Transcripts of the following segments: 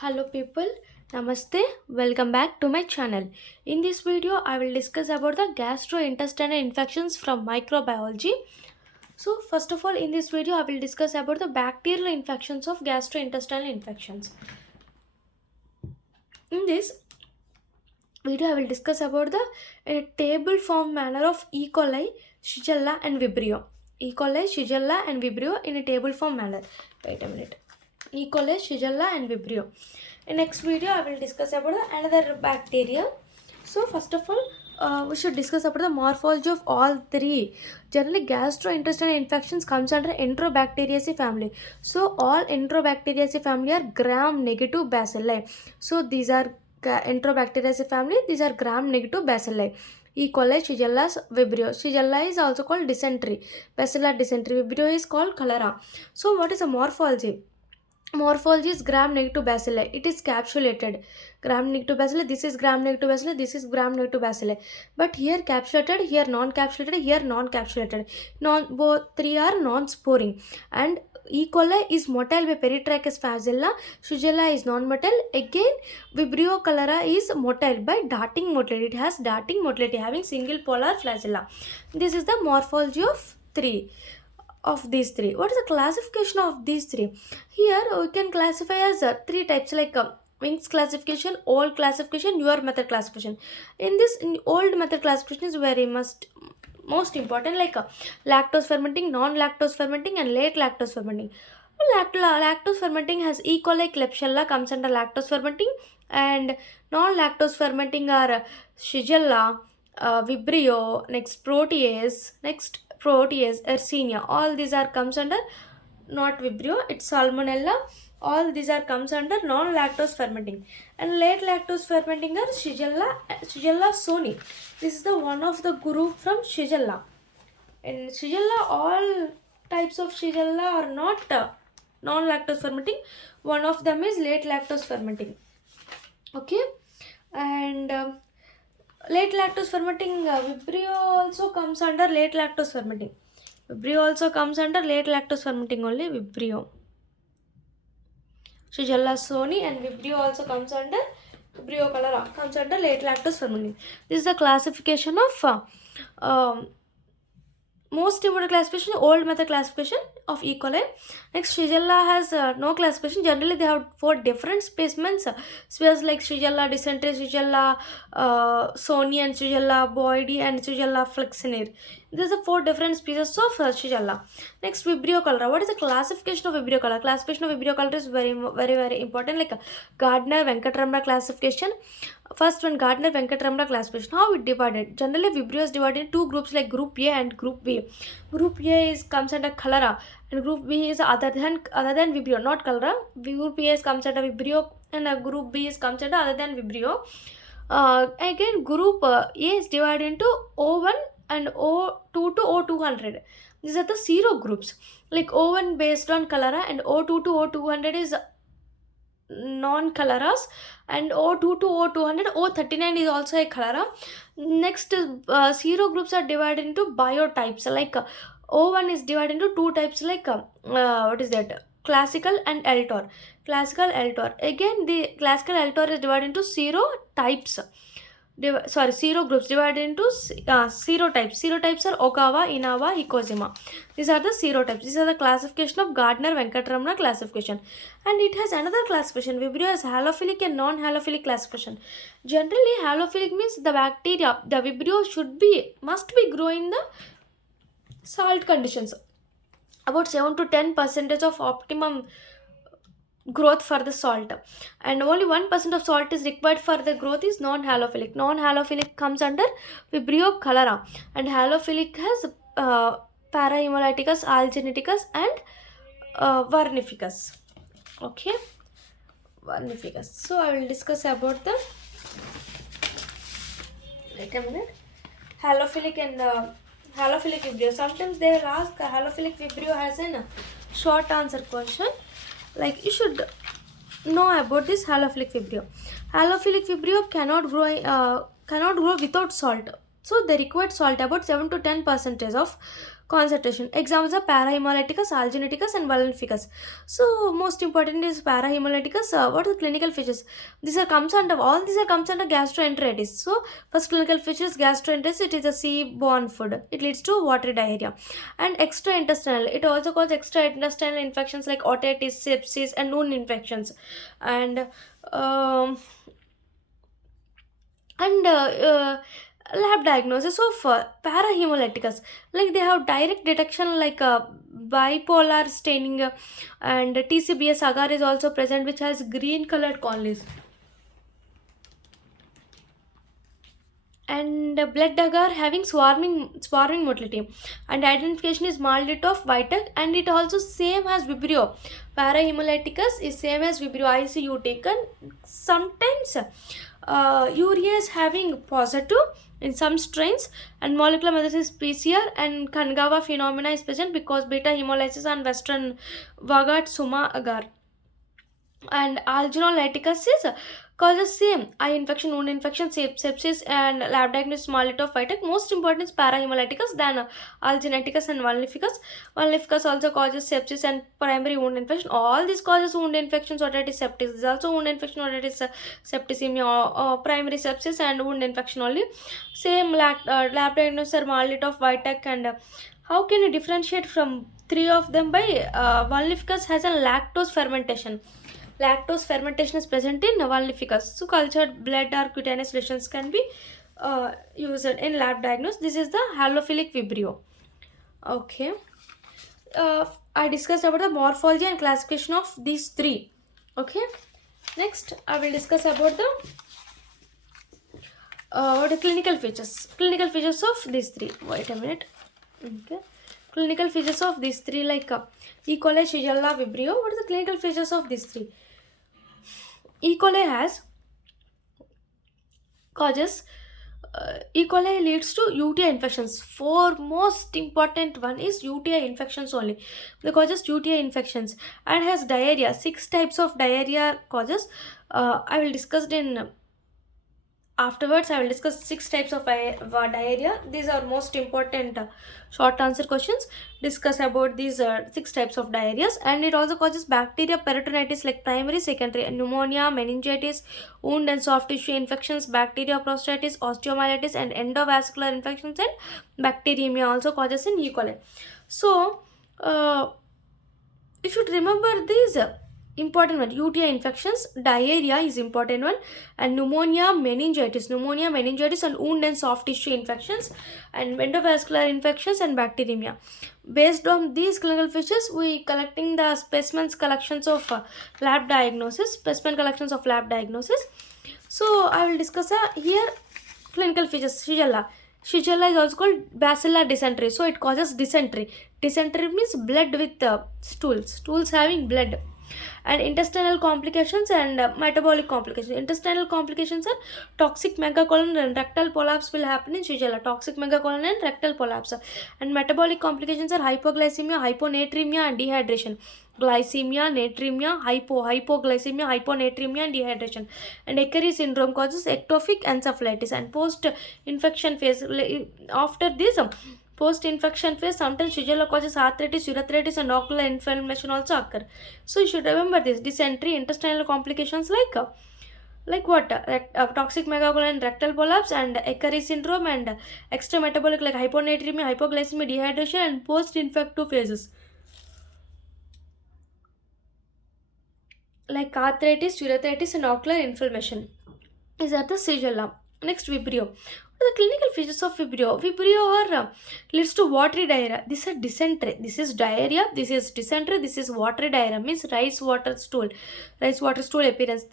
Hello people, Namaste, welcome back to my channel. In this video, I will discuss about the gastrointestinal infections from microbiology. So first of all, in this video, I will discuss about the bacterial infections of gastrointestinal infections. In this video, I will discuss about the table form manner of E. coli, Shigella and Vibrio. E. coli, Shigella and Vibrio in a table form manner. Wait a minute. E. coli, Shigella and Vibrio. In next video, I will discuss about another bacteria. So first of all, we should discuss about the morphology of all three. Generally, gastrointestinal infections comes under Enterobacteriaceae family. So all Enterobacteriaceae family are gram-negative bacilli. So these are Enterobacteriaceae family. These are gram-negative bacilli. E. coli, Shigella, Vibrio. Shigella is also called dysentery. Bacillar dysentery. Vibrio is called cholera. So what is the morphology? Morphology is gram negative bacilli. It is capsulated. Gram negative bacilli. This is gram negative bacilli. This is gram negative bacilli. But here capsulated, here non-capsulated, here non-capsulated. Both three are non-sporing. And E. coli is motile by Peritracheus flagella. Shigella is non-motile. Again, Vibrio cholera is motile by darting motility. It has darting motility having single polar flagella. This is the morphology of these three. What is the classification of these three? Here we can classify as three types like Wings classification, old classification, newer method classification. In old method classification is very most important, like lactose fermenting, non-lactose fermenting, and late lactose fermenting. Lactose fermenting has E. coli, Klebsiella comes under lactose fermenting, and non-lactose fermenting are Shigella, Vibrio, next Protease, Yersinia. All these are comes under not Vibrio, it's Salmonella. All these are comes under non-lactose fermenting. And late lactose fermenting are Shigella soni. This is the one of the group from Shigella. In Shigella, all types of Shigella are not non-lactose fermenting. One of them is late lactose fermenting. Okay, and late lactose fermenting, Vibrio also comes under late lactose fermenting. Vibrio also comes under late lactose fermenting only. Vibrio, Shigella soni, and Vibrio also comes under Vibrio cholera comes under late lactose fermenting. This is the classification of most important classification, old method classification of E. coli. Next, Shigella has no classification. Generally, they have four different specimens. Species like Shigella dysentery, Shigella soni, and Shigella boydii, and Shigella flexneri. These are four different species of Shigella. Next, Vibrio cholera. What is the classification of Vibrio cholera? Classification of Vibrio cholera is very important. Like Gardner Venkatramana classification. First one, Gardner Venkatramana classification. How it divided? Generally, Vibrio is divided in two groups like Group A and Group B. Group A comes under cholera, and Group B is other than Vibrio, not cholera. Group A comes under Vibrio, and Group B comes under other than Vibrio. Again, Group A is divided into O1 and O2 to O200. These are the zero groups. Like O1 based on cholera, and O2 to O200 is non-choleras, and O2 to O200, O39 is also a cholera. Next, zero groups are divided into biotypes. Like O1 is divided into two types, like what is that? Classical and Eltor. Classical Eltor. Again, the classical Eltor is divided into zero types. Zero groups divided into serotypes. Serotypes are Ogawa, Inawa, Hikozima. These are the serotypes. These are the classification of Gardner Venkatramana classification. And it has another classification. Vibrio has halophilic and non-halophilic classification. Generally, halophilic means the bacteria, the Vibrio must be growing in the salt conditions. About 7 to 10% of optimum growth for the salt, and only 1% of salt is required for the growth is non-halophilic comes under Vibrio cholera, and halophilic has parahemolyticus, algeneticus, and vernificus. Okay, vernificus. So I will discuss about the wait a minute halophilic and halophilic Vibrio. Sometimes they will ask halophilic Vibrio has a short answer question. Like you should know about this halophilic Vibrio. Halophilic Vibrio cannot grow without salt. So they require salt. About 7 to 10% of concentration. Examples are parahemolyticus, alginiticus, and vulnificus. So most important is parahemolyticus. What are the clinical features? These are comes under all these are comes under gastroenteritis. So first clinical features gastroenteritis. It is a sea-borne food. It leads to watery diarrhea, and extraintestinal. It also causes extraintestinal infections like otitis, sepsis, and wound infections, and um, and lab diagnosis of parahemolyticus, like they have direct detection like bipolar staining, and tcbs agar is also present, which has green colored colonies, and blood agar having swarming motility, and identification is mildly of Vitek, and it also same as vibrio. Parahemolyticus is same as vibrio, ICU taken. Sometimes urea is having positive in some strains, and molecular method is PCR, and Kanagawa phenomena is present because beta hemolysis on western Vagat Suma agar, and alginoliticus is causes same eye infection, wound infection, sepsis, and lab diagnosis smallite of Vitek. Most important is parahemolyticus than algineticus and vulnificus. Vulnificus also causes sepsis and primary wound infection. All these causes wound infections, otitis septis. This is also wound infection, otitis septicemia, primary sepsis and wound infection only. Same lab diagnosis are smallite of Vitek, and how can you differentiate from three of them by vulnificus has a lactose fermentation. Lactose fermentation is present in Vulnificus. So cultured blood or cutaneous lesions can be used in lab diagnosis. This is the halophilic vibrio. Okay. I discussed about the morphology and classification of these three. Okay. Next, I will discuss about the what are clinical features. Clinical features of these three. Wait a minute. Okay. Clinical features of these three, like E. coli, Shigella, Vibrio. What are the clinical features of these three? E. coli has causes E. coli leads to UTI infections. Four most important one is UTI infections only. The causes UTI infections, and has diarrhea. 6 types of diarrhea causes. I will discuss in afterwards. I will discuss 6 types of diarrhea. These are most important short answer questions. Discuss about these 6 types of diarrheas, and it also causes bacteria peritonitis like primary, secondary, pneumonia, meningitis, wound and soft tissue infections, bacteria prostatitis, osteomyelitis, and endovascular infections, and bacteremia also causes in E. coli. So you should remember these important one. UTI infections, diarrhea is important one, and pneumonia, meningitis, and wound and soft tissue infections, and endovascular infections, and bacteremia. Based on these clinical features, we collecting the specimen collections of lab diagnosis. So I will discuss here clinical features. Shigella. Shigella is also called bacillar dysentery. So it causes dysentery. Dysentery means blood with stools having blood. And intestinal complications and metabolic complications. Intestinal complications are toxic megacolon and rectal prolapse will happen in Shigella. Toxic megacolon and rectal prolapse. And metabolic complications are hypoglycemia, hyponatremia, and dehydration. Glycemia, natremia, hypoglycemia, hyponatremia, and dehydration. And Ekeri syndrome causes ectopic encephalitis. And post-infection phase, after this post-infection phase, sometimes Shigella causes arthritis, urethritis, and ocular inflammation also occur. So you should remember this: dysentery, intestinal complications like what? Toxic megacolon, rectal prolapse, and Ekeri syndrome, and extrametabolic like hyponatremia, hypoglycemia, dehydration, and post-infective phases like arthritis, urethritis, and ocular inflammation. Is that the Shigella? Next, Vibrio. What are the clinical features of Vibrio? Vibrio are leads to watery diarrhea. This is dysentery. This is diarrhea. This is dysentery. This is watery diarrhea. Means rice water stool appearance.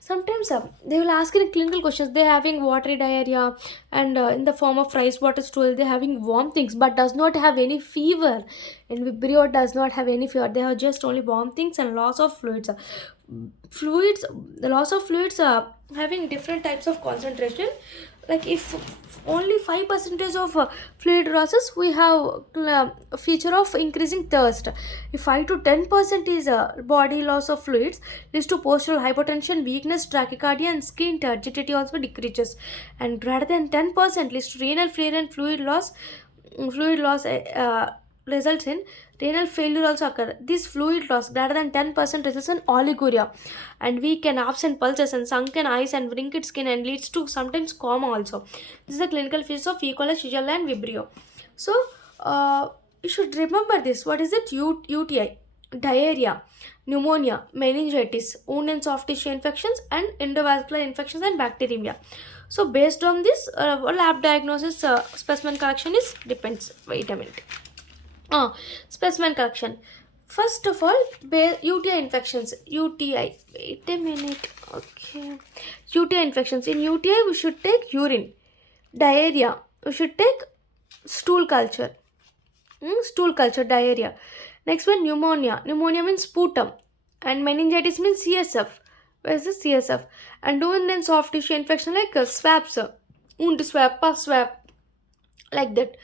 Sometimes they will ask in clinical questions. They having watery diarrhea, and in the form of rice water stool, they having warm things, but does not have any fever. And Vibrio does not have any fever. They have just only warm things and loss of fluids. The loss of fluids having different types of concentration. Like if only 5% of fluid losses, we have a feature of increasing thirst. If 5 to 10% is body loss of fluids, leads to postural hypotension, weakness, tachycardia, and skin turgidity also decreases. And greater than 10% leads to renal fluid loss, fluid loss results in renal failure also occur. This fluid loss greater than 10% results in oliguria and weak and absent pulses and sunken eyes and wrinkled skin and leads to sometimes coma also. This is the clinical features of E. coli, Shigella and Vibrio. So you should remember this. What is it? UTI, diarrhea, pneumonia, meningitis, wound and soft tissue infections and endovascular infections and bacteremia. So based on this lab diagnosis, specimen collection is depends. Wait a minute. Specimen collection. First of all, UTI infections. UTI. Wait a minute. Okay. UTI infections. In UTI, we should take urine. Diarrhea. We should take stool culture. Stool culture, diarrhea. Next one, pneumonia. Pneumonia means sputum. And meningitis means CSF. Where is the CSF? And wound and soft tissue infection like swabs. Wound swab, pus swab. Like that.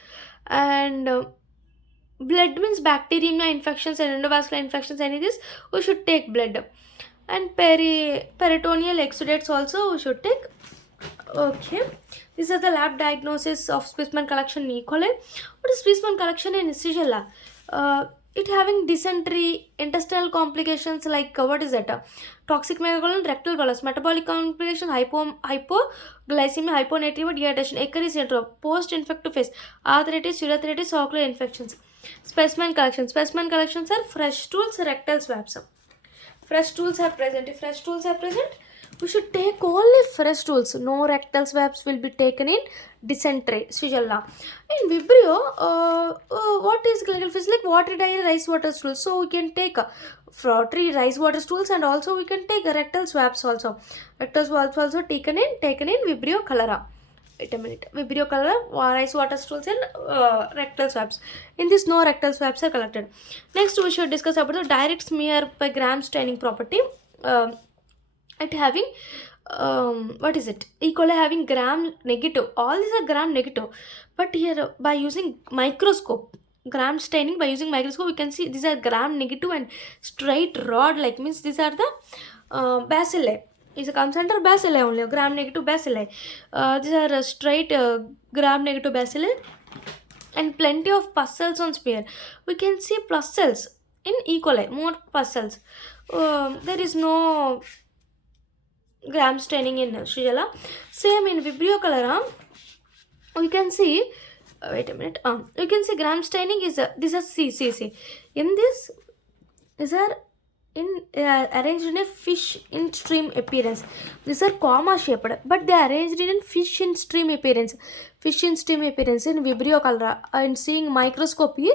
And blood means bacteremia infections and endovascular infections. Any of this, we should take blood. And peritoneal exudates also we should take. Okay, these are the lab diagnosis of specimen collection in E. coli. What is specimen collection in Shigella? It having dysentery, intestinal complications like what is that? Toxic megacolon, rectal bolus, metabolic complications, hypoglycemia, hyponatremia, dehydration, Ekeri syndrome, post-infective phase, arthritis, urethritis, ocular infections. Specimen collections. Specimen collections are fresh stools, rectal swabs. Fresh stools are present. If fresh stools are present, we should take only fresh stools. No rectal swabs will be taken in dysentery, Shigella. In Vibrio, what is clinical phase? Like watery diarrhea, rice water stools. So we can take frottery rice water stools and also we can take rectal swabs also. Rectal swabs also taken in Vibrio cholera. Wait a minute. Vibrio cholera, rice water stools and rectal swabs. In this, no rectal swabs are collected. Next, we should discuss about the direct smear by Gram staining property. It having what is it? E. coli having Gram negative. All these are Gram negative. But here by using microscope, Gram staining by using microscope, we can see these are Gram negative and straight rod like means these are the bacilli. It comes under bacilli only, Gram negative bacilli. These are straight Gram negative bacilli and plenty of pus cells on smear. We can see plus cells in E. coli, more pus cells. There is no Gram staining in Shigella. Same in Vibrio cholera. We can see. Wait a minute. You can see Gram staining is this is C. In this, these are arranged in a fish in stream appearance. These are comma shaped, but they are arranged in fish in stream appearance. Fish in stream appearance in Vibrio cholera. And seeing microscopy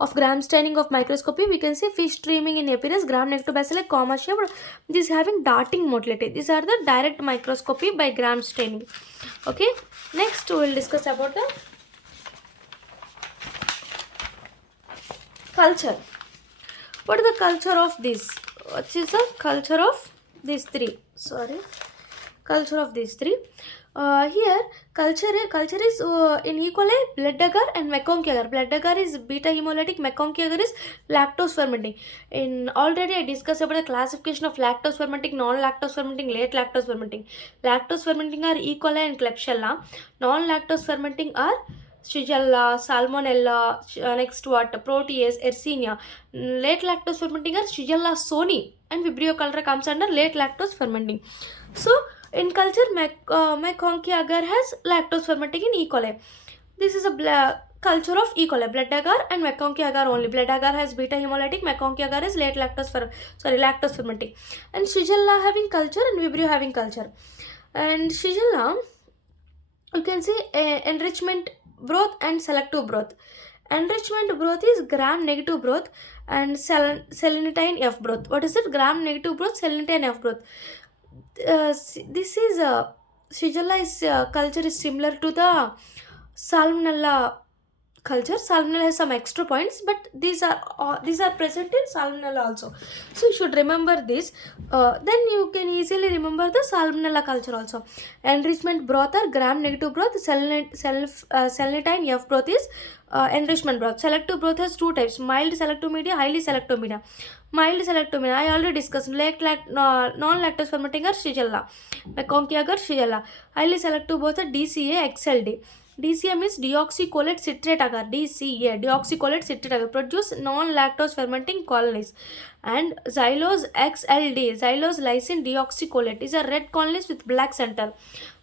of Gram staining of microscopy, we can see fish streaming in appearance, Gram negative bacilli, comma shaped. This having darting motility. These are the direct microscopy by Gram staining. Okay. Next, we will discuss about the culture. What is the culture of this? What is the culture of these three? Culture of these three. Here, culture is in E. coli, blood agar and McConkey agar. Blood agar is beta hemolytic, McConkey agar is lactose fermenting. Already I discussed about the classification of lactose fermenting, non-lactose fermenting, late lactose fermenting. Lactose fermenting are E. coli and Klebsiella. Non-lactose fermenting are Shigella, Salmonella, next what? Protease, Yersinia. Late lactose fermenting are Shigella soni and Vibrio cholera comes under late lactose fermenting. So, in culture, McConkey agar has lactose fermenting in E. coli. This is a culture of E. coli, blood agar and McConkey agar only. Blood agar has beta hemolytic, McConkey agar is late lactose fermenting. And Shigella having culture and Vibrio having culture. And Shigella, you can see enrichment broth and selective broth. Enrichment broth is Gram negative broth and selenitine F broth. What is it? Gram negative broth, selenitine F broth. This is Shigella is culture is similar to the Salmonella culture. Salmonella has some extra points, but these are present in Salmonella also. So you should remember this. Then you can easily remember the Salmonella culture also. Enrichment broth are Gram negative broth. Selenitine F broth is enrichment broth. Selective broth has two types: mild selective media, highly selective media. Mild selective media, I already discussed. Non-lactose fermenting are Shigella. McConkey agar Shigella. Highly selective both are DCA, XLD. DCA means deoxycholate citrate agar. DCA, deoxycholate citrate agar, produce non-lactose fermenting colonies. And xylose XLD, xylose lysine deoxycholate, is a red colonies with black center.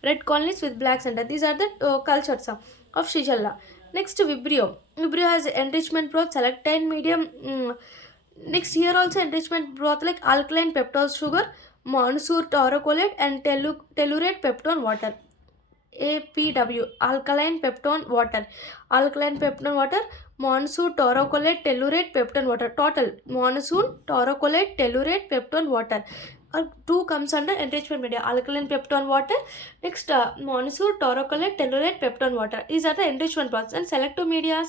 Red colonies with black center. These are the cultures of Shigella. Next, Vibrio. Vibrio has enrichment broth, selectine medium. Next, here also enrichment broth like alkaline peptose sugar, Monsoor taurocolate, and tellurate peptone water. APW, alkaline peptone water. Alkaline peptone water, Monsoon taurocolate, tellurate peptone water. Total Monsoon taurocolate, tellurate peptone water. 2 comes under enrichment media, alkaline peptone water. Next, Monsoon taurocolate, tellurate peptone water. These are the enrichment process. And selective media are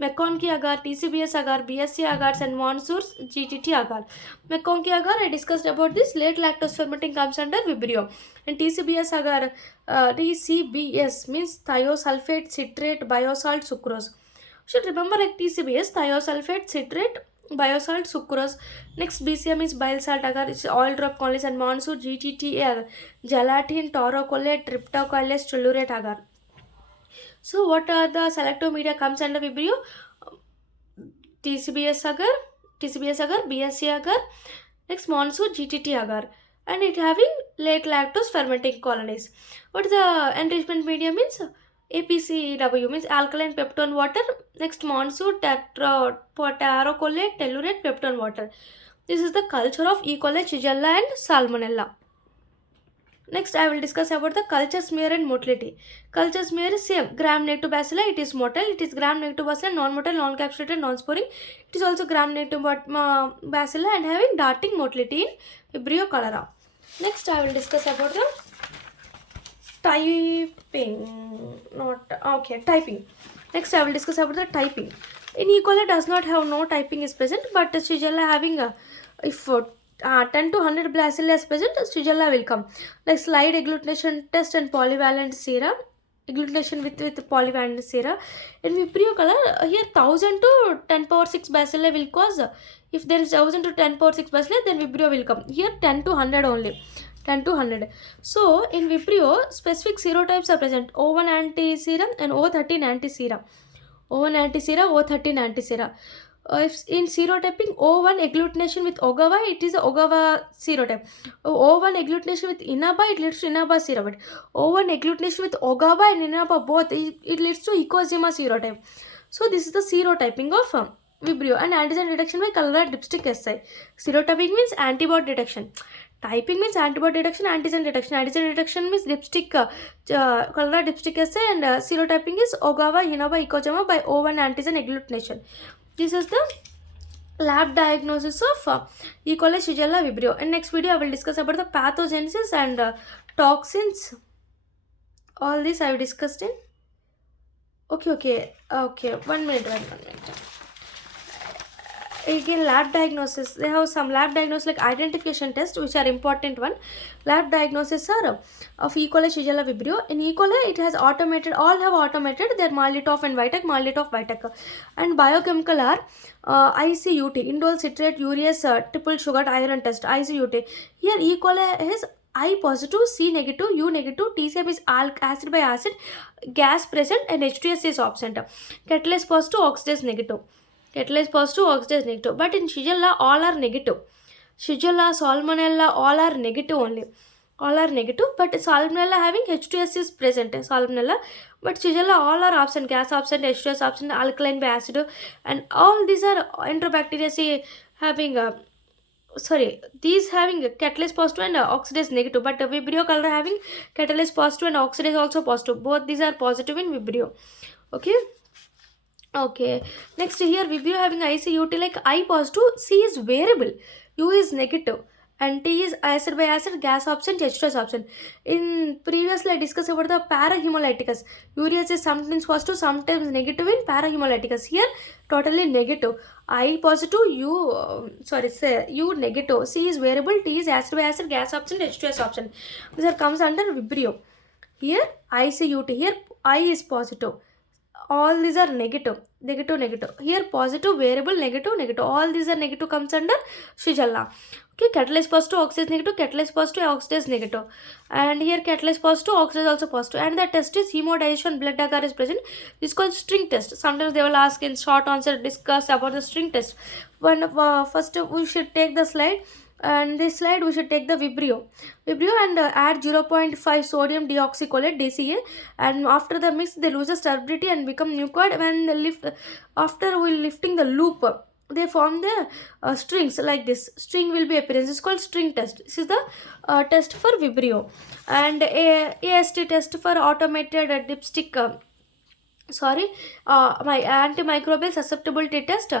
McConkey agar, TCBS agar, BSC agars, and Monsoor's GTT agar. McConkey agar, I discussed about this. Late lactose fermenting comes under Vibrio. And TCBS agar, TCBS means thiosulfate citrate biosalt sucrose. Should remember like TCBS, thiosulfate citrate biosalt sucrose. Next, BCM is bile salt agar, it's oil drop colonies, and Monsoon GTT agar, gelatin taurocolate triptocollase tellurate agar. So what are the selective media comes under Vibrio? TCBS agar, BSC agar. Next, Monsoon GTT agar, and it having late lactose fermenting colonies. What is the enrichment media means? APCW means alkaline peptone water. Next, Monsoon taurocolate tellurate peptone water. This is the culture of E. coli, Shigella, and Salmonella. Next, I will discuss about the culture smear and motility. Culture smear is same. Gram-negative bacilli, it is motile. It is gram-negative bacilli, non-motile, non-capsulated, non-sporing. It is also gram-negative bacilli and having darting motility in Vibrio cholera. Next, I will discuss about the typing. Typing. Next, I will discuss about the typing. In E. coli does not have no typing is present, but Shigella having if 10 to 100 bacilli is present, Shigella will come. Like slide agglutination test and polyvalent sera. Agglutination with polyvalent sera. In Vibrio cholera, here 1000 to 10 power 6 bacilli will cause. If there is 1000 to 10 power 6 bacilli, then Vibrio will come. Here 10 to 100 only. 10 to 100. So in Vibrio, specific serotypes are present: O1 anti-serum and O13 anti-serum. O1 anti-serum, O13 anti-serum. If in serotyping, O1 agglutination with Ogawa, it is a Ogawa serotype. O1 agglutination with Inaba, it leads to Inaba serotype. O1 agglutination with Ogawa and Inaba both, it leads to Icozema serotype. So this is the serotyping of Vibrio. And antigen detection by cholera dipstick assay. Serotyping means antibody detection. Typing means antibody detection, antigen detection. Antigen detection means dipstick, cholera dipstick assay, and serotyping is Ogawa, Inaba, Icozema by O1 antigen agglutination. This is the lab diagnosis of E. coli, Shigella, Vibrio. In next video, I will discuss about the pathogenesis and toxins. All this I have discussed in. Okay. 1 minute. Again, lab diagnosis. They have some lab diagnosis like identification tests, which are important one. Lab diagnosis are of E. coli, Shigella, Vibrio. In E. coli, it has automated. All have automated their Marlitov and Vitek. And biochemical are ICUT, indole citrate urease triple sugar iron test, ICUT. Here E. coli is I positive, C negative, U negative, TCM is acid by acid, gas present, and H2S is absent. Catalase positive, oxidase negative. Catalase positive, oxidase negative. But in Shigella, all are negative. Shigella, Salmonella, all are negative only. All are negative, but Salmonella having H2S is present. Salmonella, but Shigella all are absent. Gas absent, H2S absent, alkaline by acid, and all these are Enterobacteriaceae having these having catalase positive and oxidase negative, but Vibrio cholera having catalase positive and oxidase also positive. Both these are positive in Vibrio. Okay. Next here, Vibrio having ICUT like I positive, C is variable, U is negative, and T is acid by acid, gas absent, H2S absent. In previously I discussed about the parahemolyticus. Urease is sometimes positive, sometimes negative in parahemolyticus. Here totally negative. I positive, U negative, C is variable, T is acid by acid, gas absent, H2S absent. This comes under Vibrio. Here ICUT, here I is positive. All these are negative. negative, negative. Here positive, variable, negative, negative. All these are negative, comes under Shigella. Okay, catalyze positive, oxidase negative, catalyze positive, oxidase negative. And here catalyze positive, oxidase also positive. And the test is hemodiazation, blood agar is present. This is called string test. Sometimes they will ask in short answer, discuss about the string test. First we should take the slide. And this slide we should take the Vibrio and add 0.5 sodium deoxycholate DCA, and after the mix they lose the stability and become nucleoid. When they lift, after we lifting the loop, they form the strings like this. String will be appearance. This is called string test. This is the test for Vibrio. And AST test for automated dipstick. My antimicrobial susceptibility test.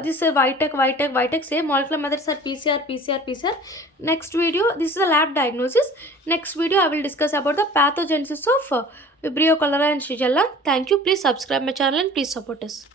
This is Vitek. Same molecular methods are PCR. Next video, this is a lab diagnosis. Next video, I will discuss about the pathogenesis of Vibrio cholerae and Shigella. Thank you. Please subscribe my channel and please support us.